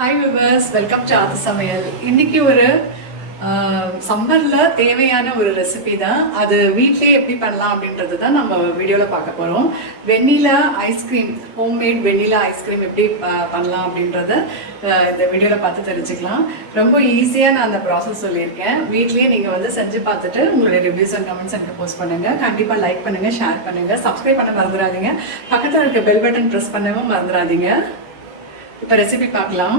Hi viewers, welcome to ஆத்து சமையல். இன்னைக்கு ஒரு சம்மரில் தேவையான ஒரு ரெசிபி தான். அது வீட்டிலே எப்படி பண்ணலாம் அப்படின்றது தான் நம்ம வீடியோவில் பார்க்க போகிறோம். Vanilla ice cream, homemade vanilla ice cream எப்படி பண்ணலாம் அப்படின்றத இந்த வீடியோவில் பார்த்து தெரிஞ்சுக்கலாம். ரொம்ப ஈஸியாக நான் அந்த ப்ராசஸ் சொல்லியிருக்கேன். வீட்லேயே நீங்கள் வந்து செஞ்சு பார்த்துட்டு உங்களுடைய ரிவ்யூஸ் அண்ட் கமெண்ட்ஸ் எனக்கு போஸ்ட் பண்ணுங்கள். கண்டிப்பாக லைக் பண்ணுங்கள், ஷேர் பண்ணுங்கள், சப்ஸ்கிரைப் பண்ண மறந்துடாதீங்க. பக்கத்தில் இருக்க பெல் பட்டன் ப்ரெஸ் பண்ணவும் மறந்துடாதீங்க. இப்போ ரெசிபி பார்க்கலாம்.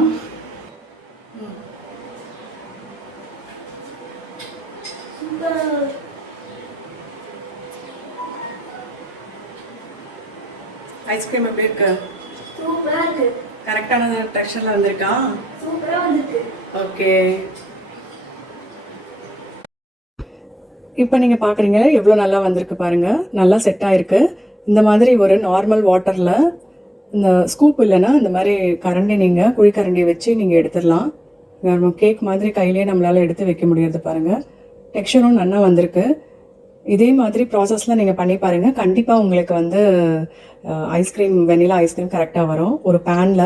ஐஸ்கிரீம் எப்படி இருக்கு? சூப்பரா இருக்கு. கரெக்டான டெக்ஸ்சர்ல வந்திருக்கா? சூப்பரா வந்திருக்கு. ஓகே, இப்போ நீங்கள் பார்க்குறீங்க எவ்வளோ நல்லா வந்திருக்கு பாருங்க. நல்லா செட் ஆயிருக்கு. இந்த மாதிரி ஒரு நார்மல் வாட்டரில் இந்த ஸ்கூப் இல்லைன்னா இந்த மாதிரி கரண்டி, நீங்கள் குழிக்கரண்டி வச்சு நீங்கள் எடுத்துடலாம். கேக் மாதிரி கையிலேயே நம்மளால் எடுத்து வைக்க முடியாது பாருங்கள். டெக்ஸ்சரும் நல்லா வந்திருக்கு. இதே மாதிரி ப்ராசஸில் நீங்கள் பண்ணி பாருங்கள். கண்டிப்பாக உங்களுக்கு வந்து ஐஸ்கிரீம், வெண்ணிலா ஐஸ்கிரீம் கரெக்டாக வரும். ஒரு பேனில்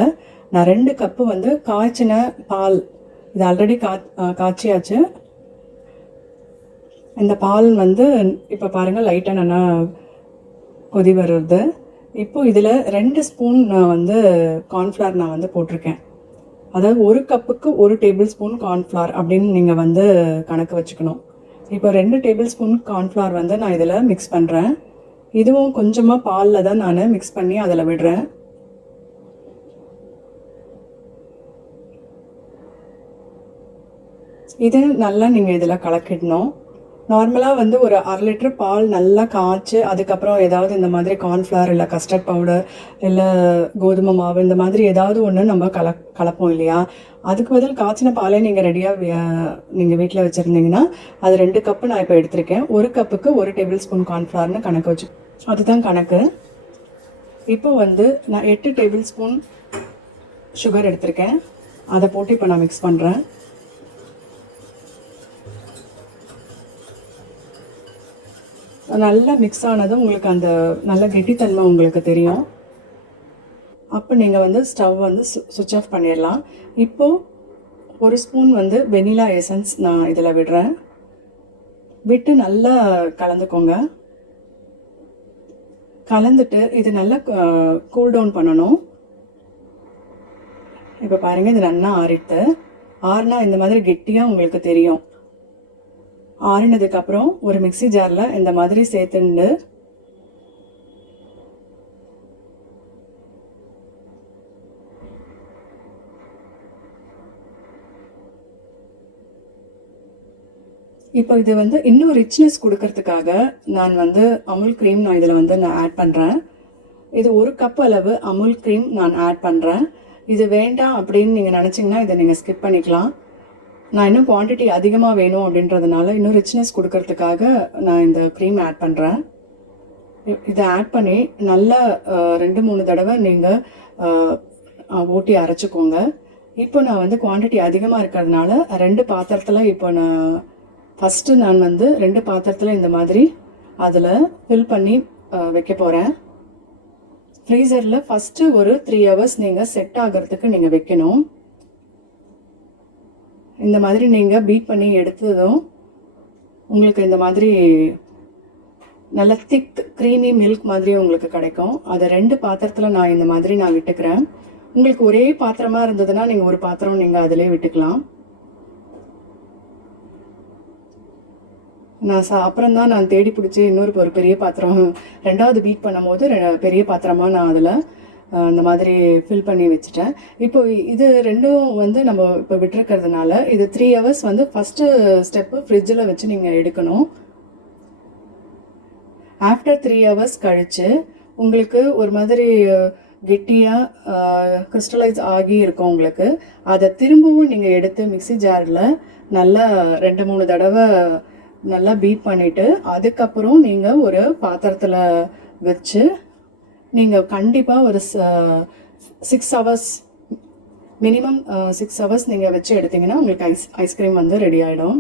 நான் 2 கப்பு வந்து காய்ச்சின பால், இது ஆல்ரெடி காய்ச்சியாச்சு. இந்த பால் வந்து இப்போ பாருங்கள் லைட்டாக நல்லா கொதி வருது. இப்போது இதில் 2 ஸ்பூன் நான் வந்து கார்ன்ஃப்ளவர் நான் வந்து போட்டிருக்கேன். அதாவது 1 கப்புக்கு 1 டேபிள் ஸ்பூன் கார்ன்ஃப்ளவர் அப்படின்னு நீங்கள் வந்து கணக்கு வச்சுக்கணும். இப்போ 2 டேபிள் ஸ்பூன் கார்ன்ஃப்ளவர் வந்து நான் இதில் மிக்ஸ் பண்ணுறேன். இதுவும் கொஞ்சமாக பாலில் தான் நான் மிக்ஸ் பண்ணி அதில் விடுறேன். இது நல்லா நீங்கள் இதில் கலக்கிடணும். நார்மலாக வந்து ஒரு 1/2 லிட்டர் பால் நல்லா காய்ச்சி அதுக்கப்புறம் ஏதாவது இந்த மாதிரி கார்ன்ஃப்ளவர் இல்லை கஸ்டர்ட் பவுடர் இல்லை கோதுமை மாவு இந்த மாதிரி ஏதாவது ஒன்று நம்ம கலப்போம் இல்லையா? அதுக்கு பதில் காய்ச்சின பாலே நீங்கள் ரெடியாக நீங்கள் வீட்டில் வச்சுருந்தீங்கன்னா அது 2 கப்பு நான் இப்போ எடுத்திருக்கேன். 1 கப்புக்கு 1 டேபிள் ஸ்பூன் கார்ன்ஃப்ளவர்னு கணக்கு வச்சு, அதுதான் கணக்கு. இப்போ வந்து நான் 8 டேபிள் ஸ்பூன் சுகர் எடுத்திருக்கேன். அதை போட்டு இப்போ நான் மிக்ஸ் பண்ணுறேன். நல்லா மிக்ஸ் ஆனதும் உங்களுக்கு அந்த நல்ல கெட்டித்தன்மை உங்களுக்கு தெரியும். அப்போ நீங்கள் வந்து ஸ்டவ் வந்து சுவிட்ச் ஆஃப் பண்ணிடலாம். இப்போது 1 ஸ்பூன் வந்து வெனிலா எசன்ஸ் நான் இதில் விடுறேன். விட்டு நல்லா கலந்துக்கோங்க. கலந்துட்டு இது நல்லா கூல் டவுன் பண்ணணும். இப்போ பாருங்கள், இது நல்லா ஆறுனா இந்த மாதிரி கெட்டியாக உங்களுக்கு தெரியும். ஆறினதுக்கப்புறம் ஒரு மிக்சி ஜாரில் இந்த மாதிரி சேர்த்துண்டு இப்போ இது வந்து இன்னும் ரிச்னஸ் கொடுக்கறதுக்காக நான் வந்து அமுல் க்ரீம் நான் இதில் வந்து நான் ஆட் பண்ணுறேன். இது 1 கப் அளவு அமுல் க்ரீம் நான் ஆட் பண்ணுறேன். இது வேண்டாம் அப்படின்னு நீங்கள் நினச்சிங்கன்னா இதை நீங்கள் ஸ்கிப் பண்ணிக்கலாம். நான் இன்னும் குவான்டிட்டி அதிகமாக வேணும் அப்படின்றதுனால இன்னும் ரிச்னஸ் கொடுக்கறதுக்காக நான் இந்த க்ரீம் ஆட் பண்ணுறேன். இதை ஆட் பண்ணி நல்லா 2-3 தடவை நீங்கள் ஊட்டி அரைச்சிக்கோங்க. இப்போ நான் வந்து குவான்டிட்டி அதிகமாக இருக்கிறதுனால 2 பாத்திரத்தில் இப்போ ஃபஸ்ட்டு நான் வந்து 2 பாத்திரத்தில் இந்த மாதிரி அதில் ஃபில் பண்ணி வைக்க போகிறேன். ஃப்ரீசரில் ஃபஸ்ட்டு ஒரு 3 ஹவர்ஸ் நீங்கள் செட் ஆகிறதுக்கு நீங்கள் வைக்கணும். இந்த மாதிரி நீங்கள் பீட் பண்ணி எடுத்ததும் உங்களுக்கு இந்த மாதிரி நல்ல திக் க்ரீமி மில்க் மாதிரி உங்களுக்கு கிடைக்கும். அதை 2 பாத்திரத்தில் நான் இந்த மாதிரி நான் விட்டுக்கிறேன். உங்களுக்கு ஒரே பாத்திரமாக இருந்ததுன்னா நீங்கள் ஒரு பாத்திரம் நீங்கள் அதிலே விட்டுக்கலாம். நான் அப்புறம் தான் நான் தேடி பிடிச்சி ஒரு பெரிய பாத்திரம் 2வது பீட் பண்ணும் போது பெரிய பாத்திரமாக நான் அதில் இந்த மாதிரி ஃபில் பண்ணி வச்சுட்டேன். இப்போ இது 2ம் வந்து நம்ம இப்போ விட்டுருக்கிறதுனால இது 3 ஹவர்ஸ் வந்து ஃபஸ்ட்டு ஸ்டெப்பு ஃப்ரிட்ஜில் வச்சு நீங்கள் எடுக்கணும். ஆஃப்டர் 3 ஹவர்ஸ் கழித்து உங்களுக்கு ஒரு மாதிரி கெட்டியாக கிறிஸ்டலைஸ் ஆகி இருக்கும் உங்களுக்கு. அதை திரும்பவும் நீங்கள் எடுத்து மிக்சி ஜாரில் நல்லா 2-3 தடவை நல்லா பீட் பண்ணிவிட்டு அதுக்கப்புறம் நீங்கள் ஒரு பாத்திரத்தில் வச்சு நீங்கள் கண்டிப்பாக ஒரு 6 ஹவர்ஸ் மினிமம் 6 ஹவர்ஸ் நீங்கள் வச்சு எடுத்திங்கன்னா உங்களுக்கு ஐஸ்கிரீம் வந்து ரெடி ஆகிடும்.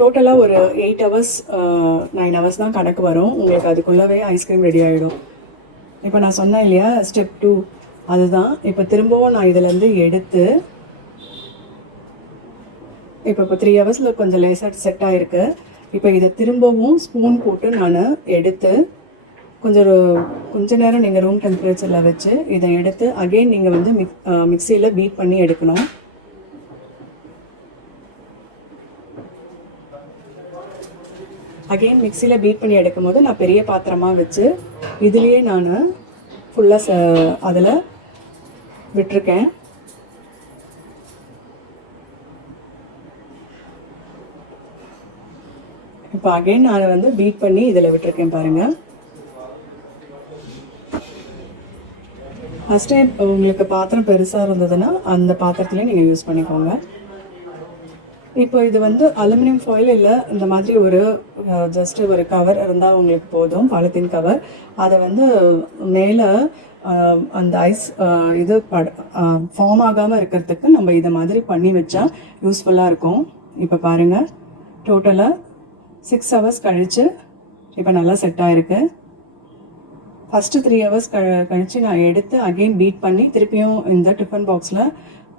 டோட்டலாக ஒரு 8 ஹவர்ஸ் 9 ஹவர்ஸ் தான் கணக்கு வரும். உங்களுக்கு அதுக்குள்ளவே ஐஸ்கிரீம் ரெடி ஆகிடும். இப்போ நான் சொன்னேன் இல்லையா, ஸ்டெப் 2 அதுதான் இப்போ திரும்பவும் நான் இதிலேருந்து எடுத்து இப்போ 3 ஹவர்ஸில் கொஞ்சம் லேசாக செட் ஆகிருக்கு. இப்போ இதை திரும்பவும் ஸ்பூன் போட்டு நான் எடுத்து கொஞ்ச நேரம் நீங்கள் ரூம் டெம்பரேச்சரில் வச்சு இதை எடுத்து அகெயின் நீங்கள் வந்து மிக்சியில் பீட் பண்ணி எடுக்கணும். அகெயின் மிக்சியில் பீட் பண்ணி எடுக்கும் போது நான் பெரிய பாத்திரமாக வச்சு இதுலேயே நான் ஃபுல்லாக அதில் விட்டுருக்கேன். இப்போ அகெயின் நான் வந்து பீட் பண்ணி இதில் விட்டுருக்கேன் பாருங்கள். ஃபஸ்ட் டைம் உங்களுக்கு பாத்திரம் பெருசாக இருந்ததுன்னா அந்த பாத்திரத்துலேயே நீங்கள் யூஸ் பண்ணிக்கோங்க. இப்போ இது வந்து அலுமினியம் ஃபாயில் இல்லை, இந்த மாதிரி ஒரு ஜஸ்ட்டு ஒரு கவர் இருந்தால் உங்களுக்கு போதும், பாலித்தீன் கவர். அதை வந்து மேலே அந்த ஐஸ் இது ஃபார்ம் ஆகாமல் இருக்கிறதுக்கு நம்ம இதை மாதிரி பண்ணி வச்சா யூஸ்ஃபுல்லாக இருக்கும். இப்போ பாருங்கள், டோட்டலாக 6 ஹவர்ஸ் கழித்து இப்போ நல்லா செட் ஆகிருக்கு. ஃபஸ்ட்டு 3 ஹவர்ஸ் கழித்து நான் எடுத்து அகெயின் பீட் பண்ணி திருப்பியும் இந்த டிஃபன் பாக்ஸில்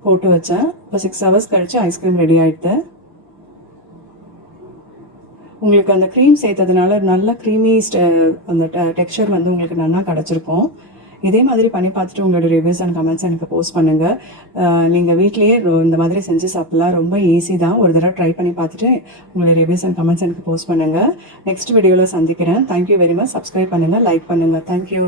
போட்டு வச்சேன். இப்போ 6 ஹவர்ஸ் கழித்து ஐஸ்கிரீம் ரெடி ஆகிடுது. உங்களுக்கு அந்த க்ரீம் சேர்த்ததுனால நல்ல க்ரீமி அந்த டெக்ஸ்சர் வந்து உங்களுக்கு நல்லா கிடச்சிருக்கும். இதே மாதிரி பண்ணி பார்த்துட்டு உங்களோட ரிவ்யூஸ் அண்ட் கமெண்ட்ஸ் எனக்கு போஸ்ட் பண்ணுங்கள். நீங்கள் வீட்லேயே இந்த மாதிரி செஞ்சு சாப்பிட்லாம், ரொம்ப ஈஸி தான். ஒரு தடவை ட்ரை பண்ணி பார்த்துட்டு உங்களோட ரிவ்யூஸ் அண்ட் கமெண்ட்ஸ் எனக்கு போஸ்ட் பண்ணுங்கள். நெக்ஸ்ட் வீடியோவில் சந்திக்கிறேன். Thank you very much. சப்ஸ்கிரைப் பண்ணுங்கள், லைக் பண்ணுங்கள். தேங்க்யூ.